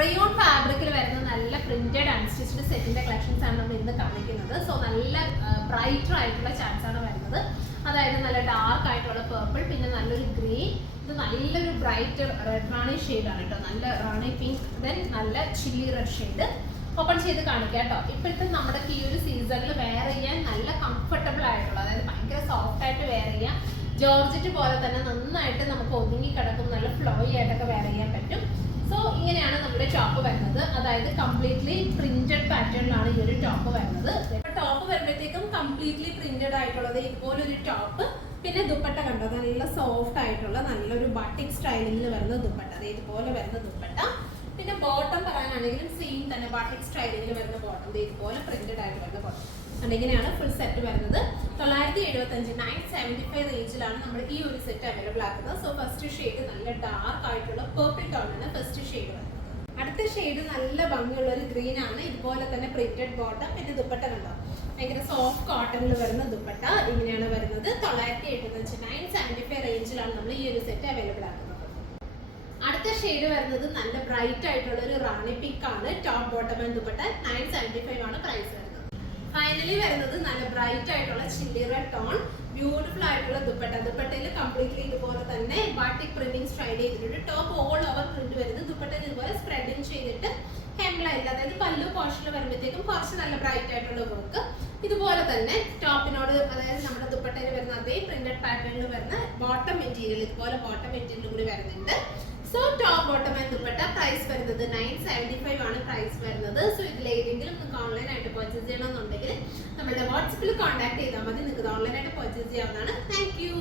Rayon ഫാബ്രിക്കിൽ വരുന്ന നല്ല പ്രിന്റഡ് അൺസ്റ്റിച്ച്ഡ് സെറ്റിന്റെ കളക്ഷൻസ് ആണ് നമ്മൾ ഇന്ന് കാണിക്കുന്നത്. സോ നല്ല ബ്രൈറ്റർ ആയിട്ടുള്ള ചാർട്ട്സ് ആണ് വരുന്നത്. അതായത് നല്ല ഡാർക്ക് ആയിട്ടുള്ള പേർപ്പിൾ, പിന്നെ നല്ലൊരു ഗ്രീൻ, ഇത് നല്ലൊരു ബ്രൈറ്റ് റെഡ് റാണി ഷെയ്ഡാണ് കേട്ടോ. നല്ല റാണി പിങ്ക്, ദെൻ നല്ല ചില്ലി റെഡ് ഷെയ്ഡ്. ഓപ്പൺ ചെയ്ത് കാണിക്കാം കേട്ടോ. ഇപ്പോഴത്തെ നമ്മുടെ ഈ ഒരു സീസണിൽ വെയർ ചെയ്യാൻ നല്ല കംഫർട്ടബിൾ ആയിട്ടുള്ള, അതായത് ഭയങ്കര സോഫ്റ്റ് ആയിട്ട് വെയർ ചെയ്യാം. ജോർജറ്റ് പോലെ തന്നെ നന്നായിട്ട് നമുക്ക് ഒതുങ്ങി കിടക്കും, നല്ല ഫ്ലോയി ആയിട്ടൊക്കെ വെയർ ചെയ്യാൻ പറ്റും. സോ ഇങ്ങനെയാണ് നമ്മുടെ ടോപ്പ് വരുന്നത്. അതായത് കംപ്ലീറ്റ്ലി പ്രിന്റഡ് പാറ്റേണിലാണ് ഈ ഒരു ടോപ്പ് വരുന്നത്. ടോപ്പ് വരുമ്പോഴത്തേക്കും കംപ്ലീറ്റ്ലി പ്രിന്റഡ് ആയിട്ടുള്ളത് ഇതുപോലൊരു ടോപ്പ്, പിന്നെ ദുപ്പട്ട കണ്ടോ, നല്ല സോഫ്റ്റ് ആയിട്ടുള്ള നല്ലൊരു ബട്ടിക് സ്റ്റൈലിൽ വരുന്ന ദുപ്പട്ട, അത് ഇതുപോലെ വരുന്ന ദുപ്പട്ട. പിന്നെ ബോട്ടം പറയാനാണെങ്കിലും സെയിം തന്നെ ബട്ടിക് സ്റ്റൈലിൽ വരുന്ന ബോട്ടം, ഇതുപോലെ പ്രിന്റഡ് ആയിട്ട് വരുന്ന ബോട്ടം. അതിങ്ങനെയാണ് ഫുൾ സെറ്റ് വരുന്നത്. 975 975 റേഞ്ചിലാണ് നമ്മൾ ഈ ഒരു സെറ്റ് അവൈലബിൾ ആക്കുന്നത്. സോ ഫസ്റ്റ് ഷെയ്ഡ് നല്ല ഡാർക്ക് ആയിട്ടുള്ള പേർപ്പിൾ ടോൺ ആണ് ഫസ്റ്റ് ഷെയ്ഡ് വരുന്നത്. അടുത്ത ഷെയ്ഡ് നല്ല ഭംഗിയുള്ള ഒരു ഗ്രീൻ ആണ്, ഇതുപോലെ തന്നെ പ്രിന്റഡ് ബോട്ടം, പിന്നെ ദുപ്പട്ട കണ്ടോ, ഭയങ്കര സോഫ്റ്റ് കോട്ടണിൽ വരുന്ന ദുപ്പട്ട. ഇങ്ങനെയാണ് വരുന്നത്. 975 975 റേഞ്ചിലാണ് നമ്മൾ ഈ ഒരു സെറ്റ് അവൈലബിൾ ആക്കുന്നത്. അടുത്ത ഷെയ്ഡ് വരുന്നത് നല്ല ബ്രൈറ്റ് ആയിട്ടുള്ള ഒരു റാണി പിങ്ക് ആണ്. ടോപ്പ് ബോട്ടം ആൻഡ് ദുപ്പട്ട 975 ആണ് പ്രൈസ് വരുന്നത്. ഫൈനലി വരുന്നത് നല്ല ബ്രൈറ്റ് ആയിട്ടുള്ള ചില്ലി റെഡ് ടോൺ, ബ്യൂട്ടിഫുൾ ആയിട്ടുള്ള ദുപ്പട്ട. ദുപ്പട്ടയിൽ കംപ്ലീറ്റ്ലി ഇതുപോലെ തന്നെ ബാട്ടിക് പ്രിന്റിംഗ് സ്റ്റൈൽ ചെയ്തിട്ടുണ്ട്. ടോപ്പ് ഓൾ ഓവർ പ്രിന്റ് വരുന്നത്. ദുപ്പട്ടയിൽ ഇതുപോലെ സ്പ്രെഡിങ് ചെയ്തിട്ട് ഹെംലൈൻ, അതായത് പല്ലു പോർഷനിൽ വരുമ്പോഴത്തേക്കും കുറച്ച് നല്ല ബ്രൈറ്റ് ആയിട്ടുള്ള വർക്ക്. ഇതുപോലെ തന്നെ ടോപ്പിനോട്, അതായത് നമ്മുടെ ദുപ്പട്ടയിൽ വരുന്ന അതേ പ്രിന്റഡ് പാറ്റേണിൽ വരുന്ന ബോട്ടം മെറ്റീരിയൽ, ഇതുപോലെ ബോട്ടം മെറ്റീരിയൽ കൂടി വരുന്നുണ്ട്. So top bottom and dupatta price വരുന്നത് 975 ആണ് പ്രൈസ് വരുന്നത്. സോ ഇതിലേതെങ്കിലും നിങ്ങൾക്ക് ഓൺലൈനായിട്ട് പർച്ചേസ് ചെയ്യണമെന്നുണ്ടെങ്കിൽ നമ്മുടെ വാട്സപ്പിൽ കോൺടാക്ട് ചെയ്താൽ മതി. നിങ്ങൾക്ക് ഓൺലൈനായിട്ട് പർച്ചേസ് ചെയ്യാവുന്നതാണ്. Thank you.